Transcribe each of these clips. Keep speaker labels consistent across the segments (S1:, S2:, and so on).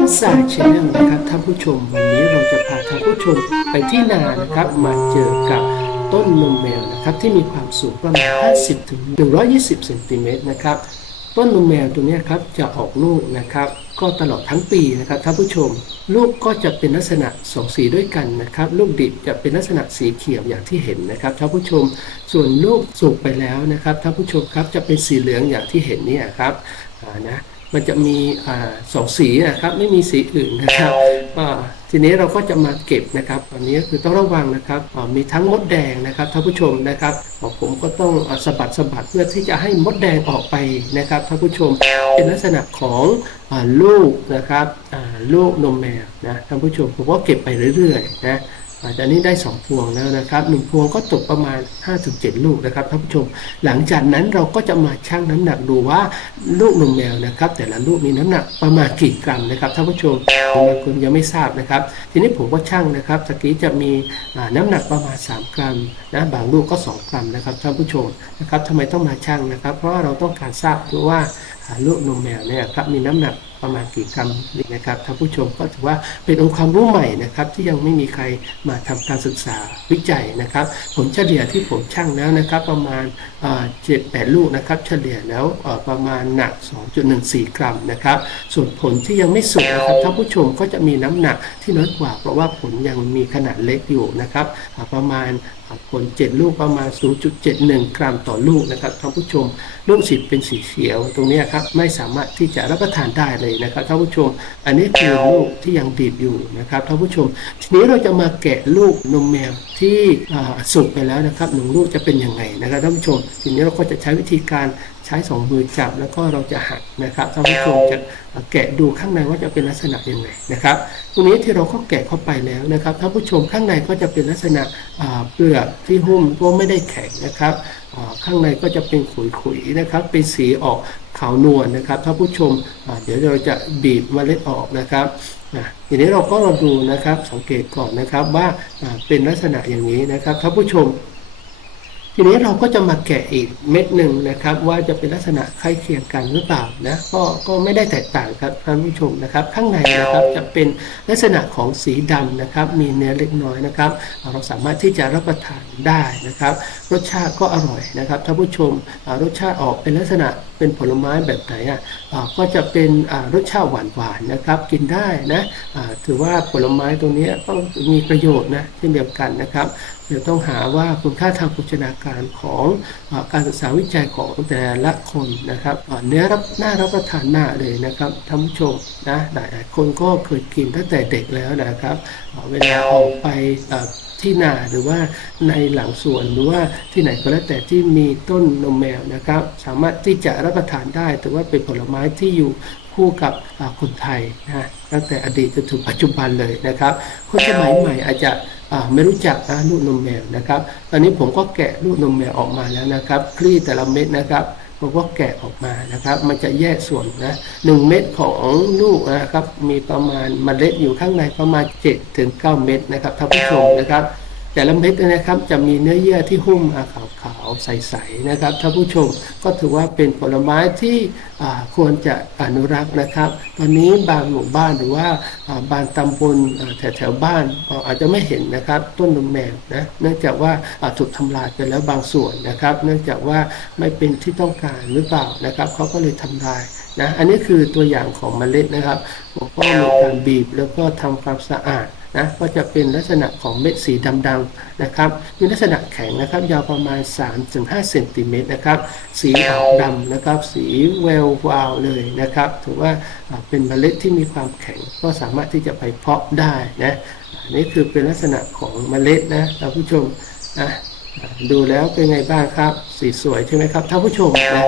S1: นสายชแนลนะครับท่านผู้ชมวันนี้เราจะพาท่านผู้ชมไปที่นานะครับ มาเจอกับต้นนมแมวนะครับที่มีความสูงประมาณ 50ถึง120เซนติเมตรนะครับต้นนมแมวตัวนี้ครับจะออกลูกนะครับ ก็ตลอดทั้งปีนะครับท่านผู้ชม ลูกก็จะเป็นลักษณะสองสีด้วยกันนะครับ ลูกดิบจะเป็นลักษณะสีเขียวอย่างที่เห็นนะครับท่านผู้ชม ส่วนลูกสุกไปแล้วนะครับท่านผู้ชมครับจะเป็นสีเหลืองอย่างที่เห็นเนี่ยครับนะ มันจะมีอสองสีนะครับไม่มีสีอื่นนะครับทีนี้เราก็จะมาเก็บนะครับอันนี้คือต้องระวังนะครับมีทั้งมดแดงนะครับท่านผู้ชมนะครับผมก็ต้องสะบัดสะบัดเพื่อที่จะให้มดแดงออกไปนะครับท่านผู้ชมเป็นลักษณะของอลูกนะครับลูกนมแมวนะท่านผู้ชมผมก็เก็บไปเรื่อยๆนะ อาจารย์นี้ได้ 2 พวงแล้วนะครับ1พวงก็ตกประมาณ 5-7 ลูกนะครับท่านผู้ชม หลังจากนั้นเราก็จะมาชั่งน้ำหนักดูว่าลูกนมแมวนะครับ แต่ละลูกมีน้ำหนักประมาณกี่กรัมนะครับท่านผู้ชมบางคนยังไม่ทราบนะครับ ทีนี้ผมก็ชั่งนะครับตะกี้จะมีน้ำหนักประมาณ 3 กรัมนะบางลูกก็ 2 กรัมนะครับท่านผู้ชมนะครับทำไมต้องมาชั่งนะครับ เพราะเราต้องการทราบว่าอ่าลูกนมแมวเนี่ยครับมีน้ำหนัก ประมาณกี่กรัมนะครับท่านผู้ชมก็ถือว่าเป็นองค์ความรู้ใหม่นะครับ ที่ยังไม่มีใครมาทำการศึกษาวิจัยนะครับ ผลเฉลี่ยที่ผมชั่งแล้วนะครับ ประมาณเจ็ดแปดลูกนะครับ เฉลี่ยแล้วประมาณหนัก 2.14 กรัมนะครับ ส่วนผลที่ยังไม่สุกนะครับท่านผู้ชมก็จะมีน้ำหนักที่น้อยกว่า เพราะว่าผลยังมีขนาดเล็กอยู่นะครับประมาณผล7ลูกประมาณ 0.71 กรัมต่อลูกนะครับท่านผู้ชม ลูกสีเป็นสีเขียวตรงนี้ครับไม่สามารถที่จะรับประทานได้เลยนะครับท่านผู้ชม อันนี้คือลูกที่ยังดิบอยู่นะครับท่านผู้ชม ทีนี้เราจะมาแกะลูกนมแมวที่สุกไปแล้วนะครับหนึ่งลูกจะเป็นยังไงนะครับท่านผู้ชม ทีนี้เราก็จะใช้วิธีการใช้สองมือจับแล้วก็เราจะหักนะครับท่านผู้ชมจะแกะดูข้างในว่าจะเป็นลักษณะยังไงนะครับตรงนี้ที่เราก็แกะเข้าไปแล้วนะครับท่านผู้ชมข้างในก็จะเป็นลักษณะเปลือกที่หุ้มก็ไม่ได้แข็งนะครับ ข้างในก็จะเป็นขุยๆนะครับ เป็นสีออกขาวนวลนะครับท่านผู้ชมเดี๋ยวเราจะบีบเมล็ดออกนะครับอะทีนี้เราก็ลองดูนะครับสังเกตก่อนนะครับว่าอ่าเป็นลักษณะอย่างนี้นะครับท่านผู้ชม ทีนี้เราก็จะมาแกะอีกเม็ดหนึ่งนะครับ ว่าจะเป็นลักษณะใกล้เคียงกันหรือเปล่านะก็ก็ไม่ได้แตกต่างครับท่านผู้ชมนะครับ ข้างในนะครับจะเป็นลักษณะของสีดำนะครับ มีเนื้อเล็กน้อยนะครับ เราสามารถที่จะรับประทานได้นะครับ รสชาติก็อร่อยนะครับท่านผู้ชมรสชาติออกเป็นลักษณะเป็นผลไม้แบบไหนอะก็จะเป็นรสชาติหวานๆนะครับ กินได้นะถือว่าผลไม้ตรงนี้ก็มีประโยชน์นะเช่นเดียวกันนะครับเดี๋ยวต้องหาว่าคุณค่าทางโภชนาการของอการศึกษาวิจัยของแต่ละคนนะครับเนื้อรับน่ารับประทานมากเลยนะครับท่านผู้ชมนะหลายๆคนก็เคยกินตั้งแต่เด็กแล้วนะครับเวลาออกไปที่นาหรือว่าในหลังสวนหรือว่าที่ไหนก็แล้วแต่ที่มีต้นนมแมวนะครับ สามารถที่จะรับประทานได้ถือว่าเป็นผลไม้ที่อยู่ คู่กับคนไทยนะตั้งแต่อดีตจนถึงปัจจุบันเลยนะครับ คนสมัยใหม่อาจจะไม่รู้จักนะลูกนมแมวนะครับ ตอนนี้ผมก็แกะลูกนมแมวออกมาแล้วนะครับคลี่แต่ละเม็ดนะครับผมก็แกะออกมานะครับ มันจะแยกส่วนนะหนึ่งเม็ดของลูกนะครับ มีประมาณเมล็ดอยู่ข้างในประมาณ7ถึง9เม็ดนะครับท่านผู้ชมนะครับ แต่ละเม็ดนะครับจะมีเนื้อเยื่อที่หุ้มขาวๆใสๆนะครับท่านผู้ชมก็ถือว่าเป็นผลไม้ที่ควรจะอนุรักษ์นะครับ ตอนนี้บางหมู่บ้านหรือว่าบางตำบลแถวๆบ้านอาจจะไม่เห็นนะครับต้นนมแมวนะเนื่องจากว่าถูกทำลายไปแล้วบางส่วนนะครับ เนื่องจากว่าไม่เป็นที่ต้องการหรือเปล่านะครับเขาก็เลยทำลายนะอันนี้คือตัวอย่างของเมล็ดนะครับผมก็มีการบีบแล้วก็ทำความสะอาด นะก็จะเป็นลักษณะของเม็ดสีดำๆนะครับมีลักษณะแข็งนะครับยาวประมาณ 3-5เซนติเมตรนะครับสีออกดำนะครับสีแวววาวเลยนะครับถือว่าเป็นเมล็ดที่มีความแข็งก็สามารถที่จะไปเพาะได้นะนนี้คือเป็นลักษณะของเมล็ดนะท่านผู้ชมนะดูแล้วเป็นไงบ้างครับ สีสวยใช่ไหมครับท่านผู้ชมนะ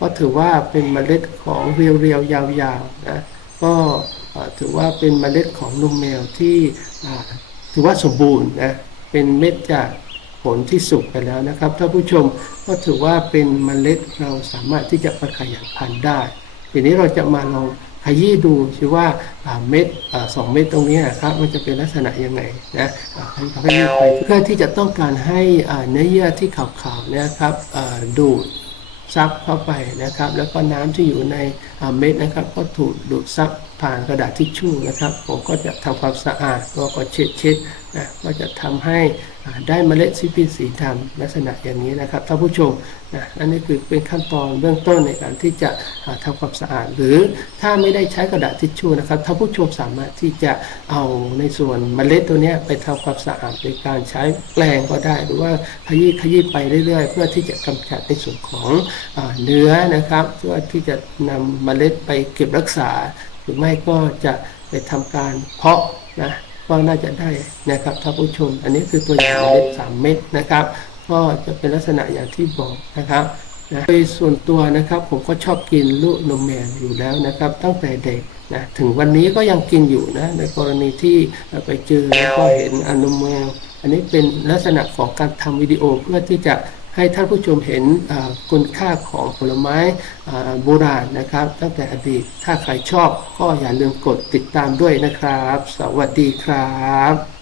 S1: ก็ถือว่าเป็นเมล็ดของเรียวๆยาวๆนะก็ ถือว่าเป็นเมล็ดของนมแมวที่ถือว่าสมบูรณ์นะเป็นเม็ดจากผลที่สุกไปแล้วนะครับท่านผู้ชมก็ถือว่าเป็นเมล็ดเราสามารถที่จะไปขยายพันธุ์ได้ ทีนี้เราจะมาลองขยี้ดูสิว่าอ่าเม็ดอสองเม็ดตรงนี้นะครับมันจะเป็นลักษณะยังไงนะขยี้ไปเพื่อที่จะต้องการให้เนื้อเยื่อที่ขาวๆนะครับดูด ซับเข้าไปนะครับ แล้วก็น้ำที่อยู่ในเม็ดนะครับ ก็ถูกดูดซับผ่านกระดาษทิชชู่นะครับ ผมก็จะทำความสะอาดแล้วก็เช็ดเช็ด นะก็จะทำให้ได้เมล็ดซิปปินสีดำลักษณะอย่างนี้นะครับท่านผู้ชมนะอันนี้คือเป็นขั้นตอนเบื้องต้นในการที่จะอ่าทำความสะอาด หรือถ้าไม่ได้ใช้กระดาษทิชชู่นะครับท่านผู้ชมสามารถที่จะเอาในส่วนเมล็ดตัวนี้ไปทำความสะอาดโดยการใช้แปรงก็ได้ หรือว่าขยี้ขยี้ไปเรื่อย ๆ เพื่อที่จะกำจัดในส่วนของอเนื้อนะครับเพื่อที่จะนำเมล็ดไปเก็บรักษา หรือไม่ก็จะไปทำการเพาะนะ ก็น่าจะได้นะครับท่านผู้ชม อันนี้คือตัวอย่างเม็ด3เม็ดนะครับ ก็จะเป็นลักษณะอย่างที่บอกนะครับนะโดยส่วนตัวนะครับผมก็ชอบกินลูกนมแมวอยู่แล้วนะครับ ตั้งแต่เด็กนะถึงวันนี้ก็ยังกินอยู่นะในกรณีที่ไปเจอแล้วก็เห็นอนมแมว อันนี้เป็นลักษณะของการทำวิดีโอเพื่อที่จะ ให้ท่านผู้ชมเห็นคุณค่าของผลไม้โบราณนะครับ ตั้งแต่อดีตถ้าใครชอบก็อย่าลืมกดติดตามด้วยนะครับ สวัสดีครับ